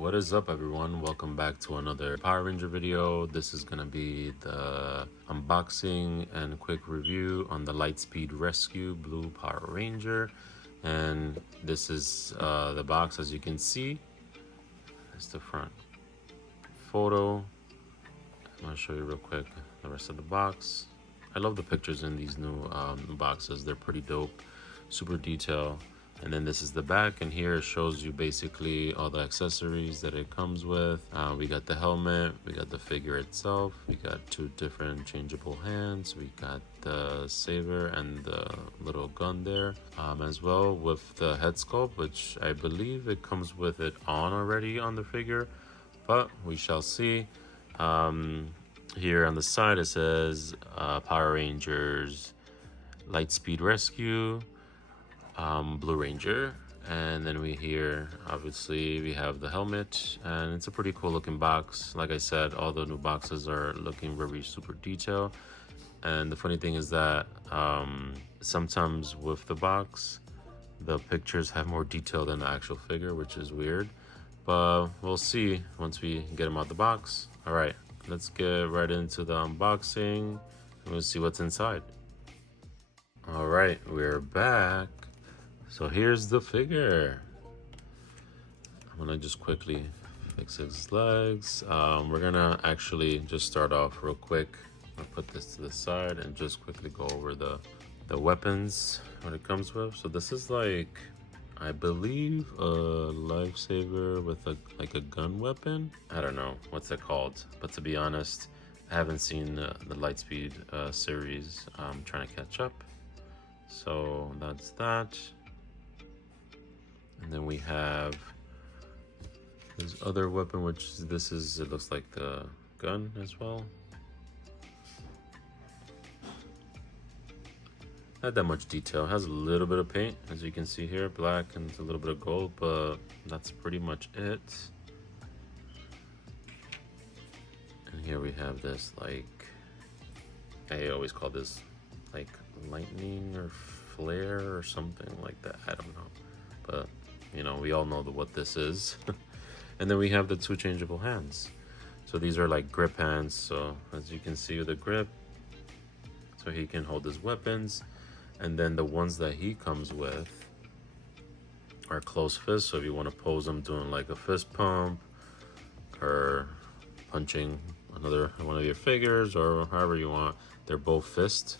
What is up, everyone? Welcome back to another Power Ranger video. This is gonna be the unboxing and quick review on the Lightspeed Rescue Blue Power Ranger. And this is the box. As you can see, that's the front photo. I'm gonna show you real quick the rest of the box. I love the pictures in these new boxes. They're pretty dope, super detail. And then this is the back, and here it shows you basically all the accessories that it comes with. We got the helmet, we got the figure itself, we got two different changeable hands, we got the saber and the little gun there, as well with the head sculpt, which I believe it comes with it on already on the figure, but we shall see. Here on the side it says Power Rangers Lightspeed Rescue Blue Ranger, and then we here obviously we have the helmet, and it's a pretty cool looking box. Like I said, all the new boxes are looking very super detailed, and the funny thing is that sometimes with the box the pictures have more detail than the actual figure, which is weird, but we'll see once we get them out the box. All right, let's get right into the unboxing and we'll see what's inside. All right, we're back. So here's the figure. I'm gonna just quickly fix his legs. We're gonna actually just start off real quick. I'll put this to the side and just quickly go over the weapons what it comes with. So this is like, I believe, a lifesaver with like a gun weapon. I don't know what's it called, but to be honest, I haven't seen the Lightspeed series. I'm trying to catch up. So that's that. And then we have this other weapon, which this is, it looks like the gun as well. Not that much detail. It has a little bit of paint, as you can see here, black and a little bit of gold, but that's pretty much it. And here we have this, like, I always call this like lightning or flare or something like that. I don't know, but you know, we all know what this is. And then we have the two changeable hands. So these are like grip hands. So as you can see with the grip, so he can hold his weapons. And then the ones that he comes with are closed fists. So if you want to pose them doing like a fist pump or punching another one of your figures or however you want, they're both fists,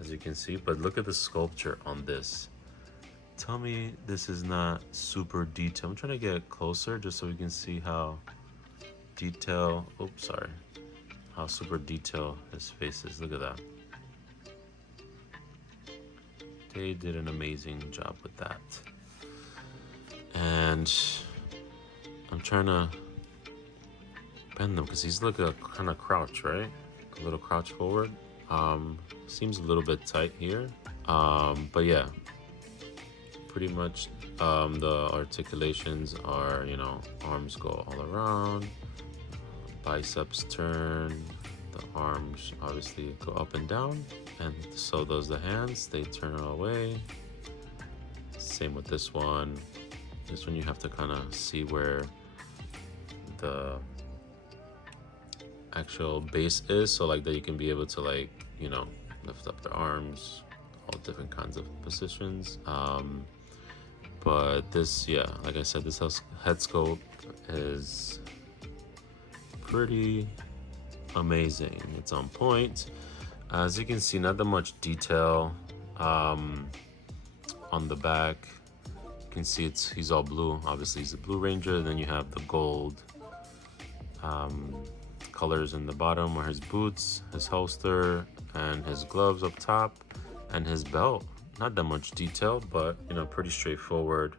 as you can see. But look at the sculpture on this. Tell me this is not super detailed. I'm trying to get closer just so we can see how detailed, oops, sorry, how super detailed his face is. Look at that. They did an amazing job with that. And I'm trying to bend them because he's like a kind of crouch, right? A little crouch forward. Seems a little bit tight here. But yeah, pretty much the articulations are, you know, arms go all around, biceps turn, the arms obviously go up and down, and so does the hands, they turn away. Same with this one. This one you have to kind of see where the actual base is, so like that you can be able to, like, you know, lift up the arms, all different kinds of positions. But this, yeah, like I said, this head sculpt is pretty amazing. It's on point. As you can see, not that much detail on the back. You can see he's all blue. Obviously, he's a Blue Ranger. And then you have the gold colors in the bottom, where his boots, his holster, and his gloves up top, and his belt. Not that much detail, but you know, pretty straightforward.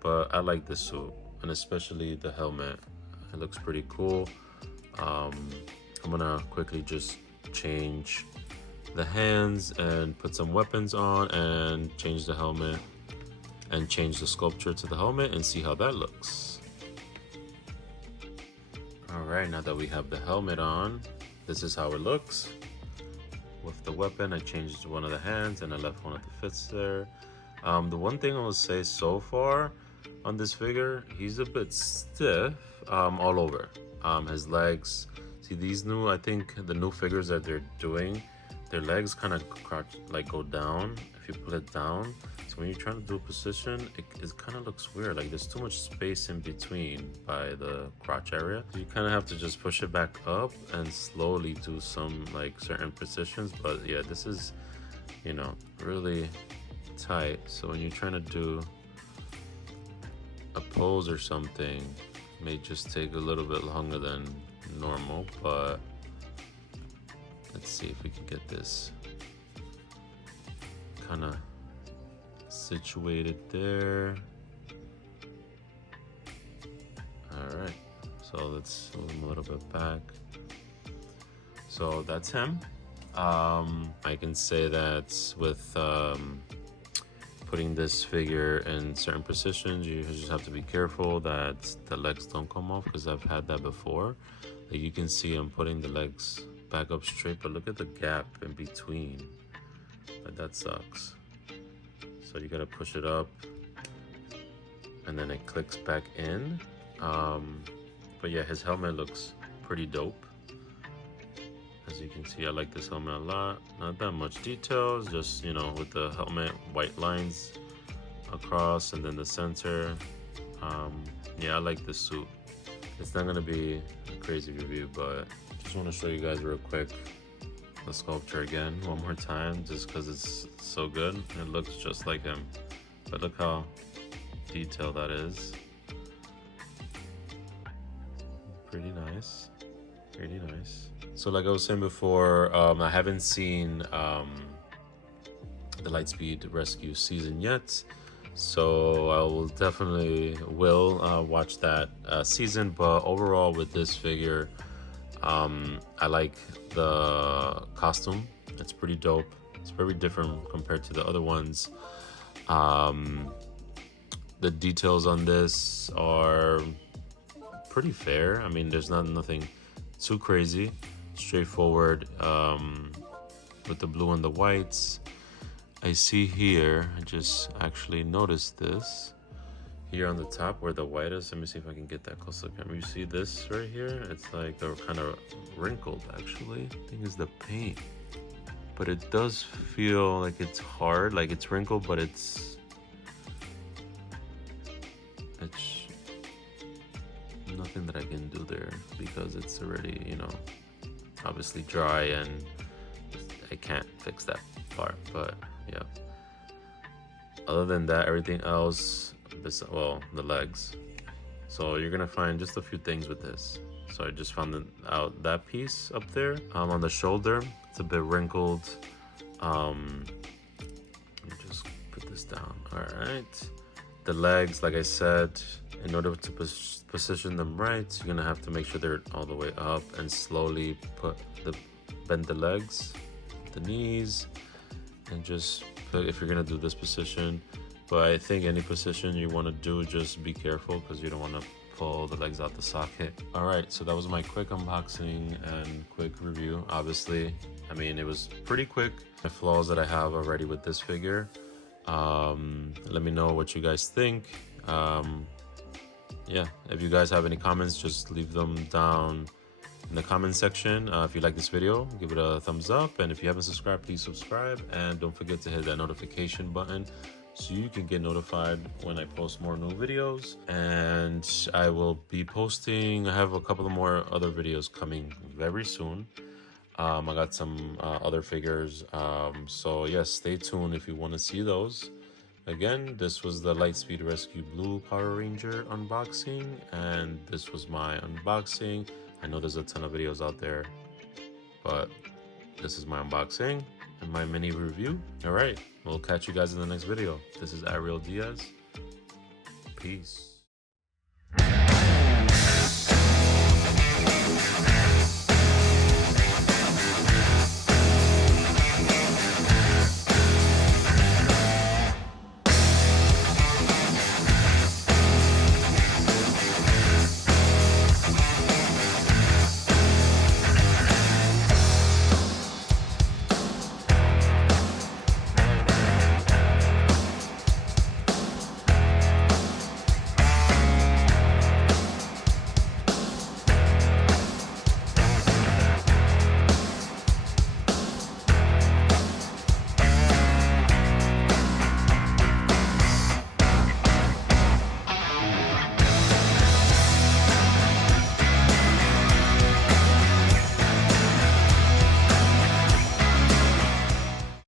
But I like this suit, and especially the helmet. It looks pretty cool. I'm gonna quickly just change the hands and put some weapons on and change the helmet and change the sculpture to the helmet and see how that looks. All right, now that we have the helmet on, this is how it looks. With the weapon, I changed one of the hands and I left one of the fists there. The one thing I will say so far, on this figure. He's a bit stiff all over. His legs, see these new, I think the new figures that they're doing, their legs kind of like go down if you put it down. So when you're trying to do a position, it kind of looks weird. Like there's too much space in between by the crotch area. You kind of have to just push it back up and slowly do some like certain positions. But yeah, this is, you know, really tight. So when you're trying to do a pose or something, it may just take a little bit longer than normal, but let's see if we can get this kind of situated there. All right, so let's move him a little bit back. So that's him. I can say that with putting this figure in certain positions, you just have to be careful that the legs don't come off, because I've had that before. Like you can see I'm putting the legs back up straight, but look at the gap in between. Like that sucks. So you gotta push it up and then it clicks back in. But yeah, his helmet looks pretty dope. As you can see, I like this helmet a lot. Not that much details, just, you know, with the helmet, white lines across and then the center. Yeah, I like this suit. It's not gonna be a crazy review, but just want to show you guys real quick the sculpture again one more time, just because it's so good. It looks just like him, but look how detailed that is. Pretty nice, pretty nice. So like I was saying before, I haven't seen the Lightspeed Rescue season yet, so I will definitely watch that season. But overall with this figure, I like the costume. It's pretty dope. It's very different compared to the other ones. The details on this are pretty fair. I mean, there's nothing too crazy. Straightforward with the blue and the whites. I see here, I just actually noticed this here on the top where the white is. Let me see if I can get that close up. You see this right here? It's like they're kind of wrinkled actually. I think it's the paint, but it does feel like it's hard, like it's wrinkled, but it's nothing that I can do there because it's already, you know, obviously dry, and I can't fix that part. But yeah, other than that, everything else, well, the legs. So you're gonna find just a few things with this. So I just found out that piece up there on the shoulder, it's a bit wrinkled. Let me just put this down. All right, the legs, like I said, in order to position them right, you're gonna have to make sure they're all the way up and slowly bend the legs, the knees, and just put, if you're gonna do this position. But I think any position you want to do, just be careful because you don't want to pull the legs out the socket. All right, so that was my quick unboxing and quick review. Obviously, I mean, it was pretty quick. The flaws that I have already with this figure. Let me know what you guys think. Yeah, if you guys have any comments, just leave them down in the comment section. If you like this video, give it a thumbs up, and if you haven't subscribed, please subscribe, and don't forget to hit that notification button so you can get notified when I post more new videos. And I will be posting, I have a couple of more other videos coming very soon. I got some other figures, so yes, stay tuned if you want to see those. Again, this was the Lightspeed Rescue Blue Power Ranger unboxing, and this was my unboxing. I know there's a ton of videos out there, but this is my unboxing and my mini review. All right, we'll catch you guys in the next video. This is Ariel Diaz. Peace.